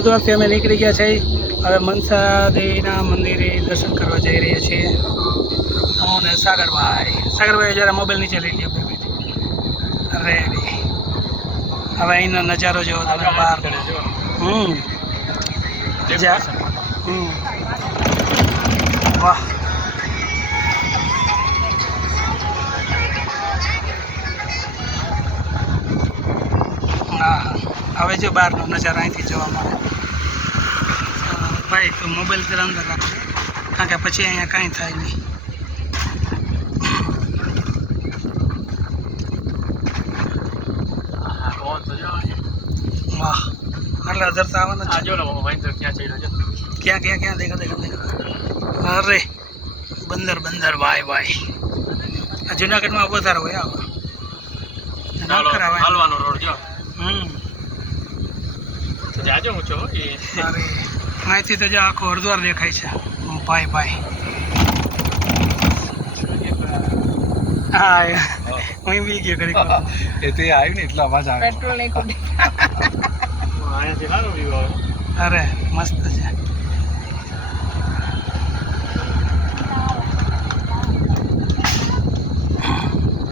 હરદ્વારથી અમે નીકળી ગયા છે. હવે મનસા દેવીના મંદિરે દર્શન કરવા જઈ રહ્યા છીએ. હું ને સાગરભાઈ જરા મોબાઈલ નીચે લઈ લ્યો. રેડી. હવે અહીંનો નજારો જોવો તમે બહાર. વાહ. હા, હવે જો બહારનો નજારો અહીંથી જોવા મળે. ભાઈ તો મોબાઈલ જરા અંદર રાખજો, કારણ કે પછી અહીંયા કાંઈ થાય નહીં. વાહ, એટલે અધરતા આવવાના ક્યાં દેખો. અરે બંદર ભાઈ. આ જુનાગઢમાં વધારે હોય આવા હાલવાનો રોડ જો. જાજો ઊંચો એ. અરે અહીંથી તો જો આખો હરદ્વાર દેખાય છે. ભાઈ હા, હું બી ગયો ઘડી. એ તે આવ્યું ને એટલા અવાજ આવે. પેટ્રોલ નહીં ખોટી. અહીંયાથી સારો વ્યૂ આવે. અરે મસ્ત છે.